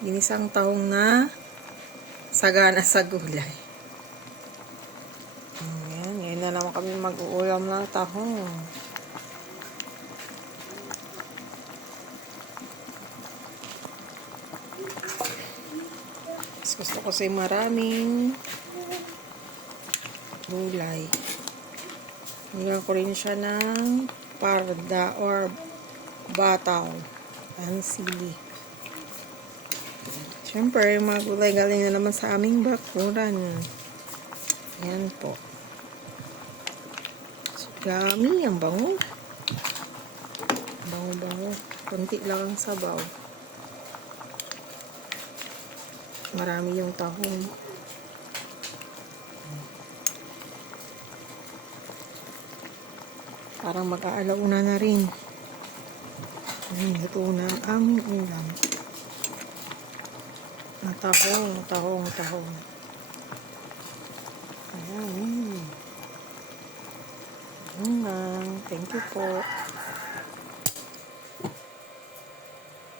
Ginisang tahong na sagana sa gulay. Ayan, ngayon na naman kami mag-uulam ng tahong. Mas gusto ko kasi maraming gulay. Hanggang ko rin siya ng parda or bataw. Ang sili. Siyempre, mga gulay galing na naman sa aming bakuran. Ayan po. Yummy, ang bango. Bango-bango. Kunti lang ang sabaw. Marami yung tahong. Parang mag-aalauna na rin. Luto na ang aming ulam. Tahong. Ayan. Thank you po.